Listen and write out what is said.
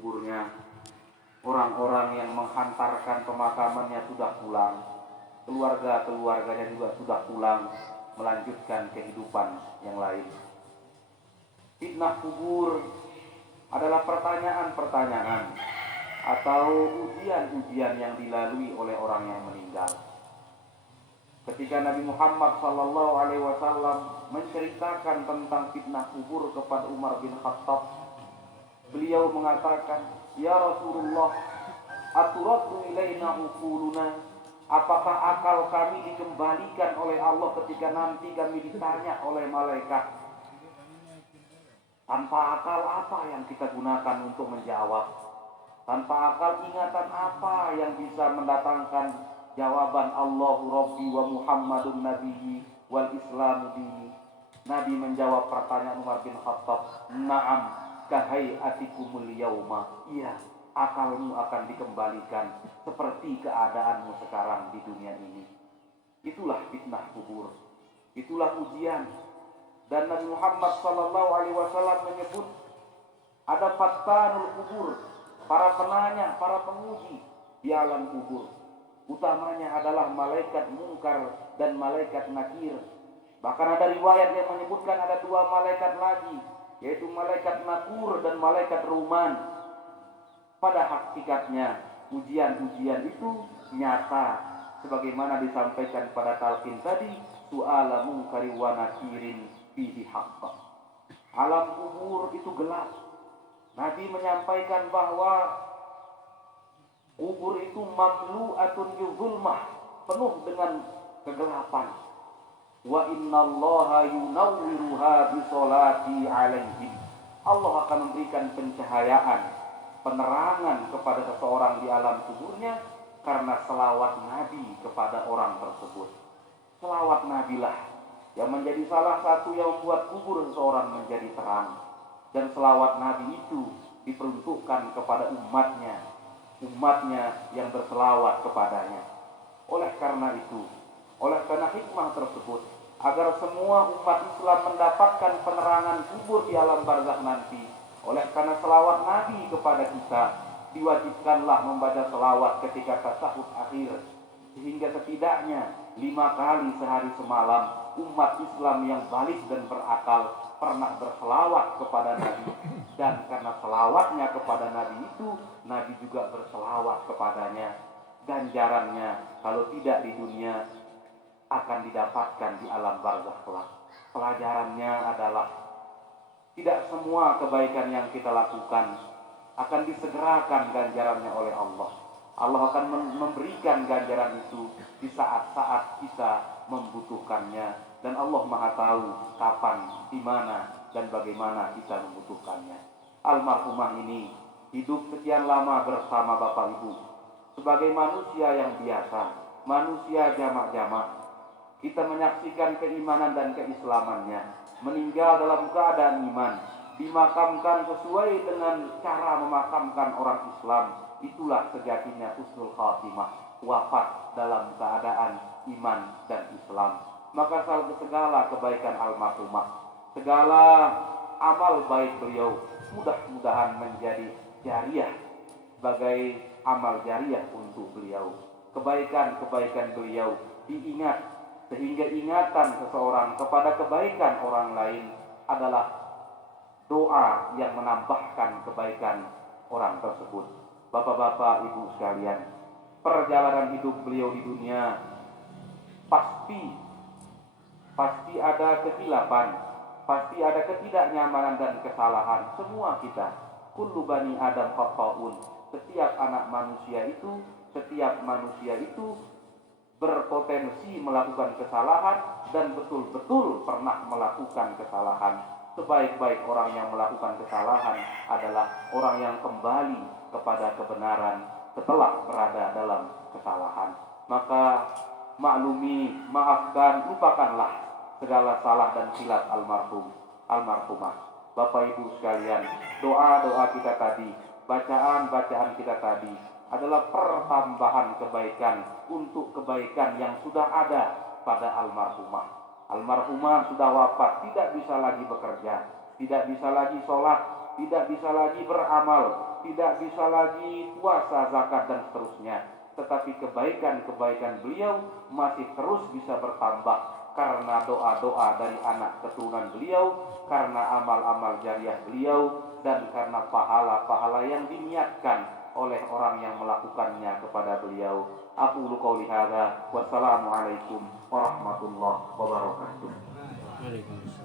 kuburnya. Orang-orang yang menghantarkan pemakamannya sudah pulang, keluarga-keluarganya juga sudah pulang, melanjutkan kehidupan yang lain. Fitnah kubur adalah pertanyaan-pertanyaan atau ujian-ujian yang dilalui oleh orang yang meninggal. Ketika Nabi Muhammad SAW menceritakan tentang fitnah kubur kepada Umar bin Khattab, beliau mengatakan, "Ya Rasulullah, aturaddu ilaina uquluna?" Apakah akal kami dikembalikan oleh Allah ketika nanti kami ditanya oleh malaikat? Tanpa akal apa yang kita gunakan untuk menjawab? Tanpa akal ingatan apa yang bisa mendatangkan jawaban Allahu Rabbi wa Muhammadun Nabiyyi wal Islamu dini? Nabi menjawab pertanyaan Umar bin Khattab, "Na'am kahayatikumul yauma." Iya, akalmu akan dikembalikan seperti keadaanmu sekarang di dunia ini. Itulah fitnah kubur. Itulah ujian. Dan Nabi Muhammad SAW menyebut ada fattanul kubur, para penanya, para penguji di alam kubur. Utamanya adalah malaikat Munkar dan malaikat Nakir. Bahkan ada riwayat yang menyebutkan ada dua malaikat lagi, yaitu malaikat Nakur dan malaikat Ruman. Pada hakikatnya ujian-ujian itu nyata, sebagaimana disampaikan pada talqin tadi, su'ala munkari wa nakirin fihi haqqa. Alam kubur itu gelap. Nabi menyampaikan bahwa kubur itu mamlu'atun bizulmah, penuh dengan kegelapan. Wa innallaha yunawwiruha bisolati alaihim. Allah akan memberikan pencahayaan, penerangan kepada seseorang di alam kuburnya karena selawat Nabi kepada orang tersebut. Selawat Nabi lah yang menjadi salah satu yang membuat kubur seseorang menjadi terang. Dan selawat Nabi itu diperuntukkan kepada umatnya yang berselawat kepadanya. Oleh karena itu, oleh karena hikmah tersebut, agar semua umat Islam mendapatkan penerangan kubur di alam barzakh nanti, oleh karena selawat Nabi kepada kita, diwajibkanlah membaca selawat ketika tasyahud akhir, sehingga setidaknya 5 kali sehari semalam umat Islam yang balik dan berakal pernah berselawat kepada Nabi. Dan karena selawatnya kepada Nabi itu, Nabi juga berselawat kepadanya. Ganjarannya kalau tidak di dunia akan didapatkan di alam barzakh kelak. Pelajarannya adalah tidak semua kebaikan yang kita lakukan akan disegerakan ganjarannya oleh Allah. Allah akan memberikan ganjaran itu di saat-saat kita membutuhkannya. Dan Allah Maha tahu kapan, di mana, dan bagaimana kita membutuhkannya. Almarhumah ini hidup sekian lama bersama Bapak Ibu sebagai manusia yang biasa, manusia jamak-jamak. Kita menyaksikan keimanan dan keislamannya, meninggal dalam keadaan iman, dimakamkan sesuai dengan cara memakamkan orang Islam. Itulah sejatinya husnul khatimah, wafat dalam keadaan iman dan Islam. Maka segala kebaikan almarhumah, segala amal baik beliau mudah-mudahan menjadi jariah, sebagai amal jariah untuk beliau. Kebaikan-kebaikan beliau diingat, sehingga ingatan seseorang kepada kebaikan orang lain adalah doa yang menambahkan kebaikan orang tersebut. Bapak-bapak, ibu sekalian, perjalanan hidup beliau di dunia pasti ada kesilapan, pasti ada ketidaknyamanan dan kesalahan. Semua kita, kullu bani Adam khata'un. Setiap manusia itu berpotensi melakukan kesalahan dan betul-betul pernah melakukan kesalahan. Sebaik-baik orang yang melakukan kesalahan adalah orang yang kembali kepada kebenaran setelah berada dalam kesalahan. Maka maklumi, maafkan, lupakanlah segala salah dan silap almarhumah. Bapak Ibu sekalian, doa-doa kita tadi, bacaan-bacaan kita tadi adalah pertambahan kebaikan untuk kebaikan yang sudah ada pada almarhumah. Almarhumah sudah wafat, tidak bisa lagi bekerja, tidak bisa lagi sholat, tidak bisa lagi beramal, tidak bisa lagi puasa, zakat dan seterusnya. Tetapi kebaikan-kebaikan beliau masih terus bisa bertambah karena doa-doa dari anak keturunan beliau, karena amal-amal jariah beliau, dan karena pahala-pahala yang diniatkan oleh orang yang melakukannya kepada beliau. Aqulu qouli hadza, wassalamualaikum warahmatullahi wabarakatuh. Waalaikumsalam.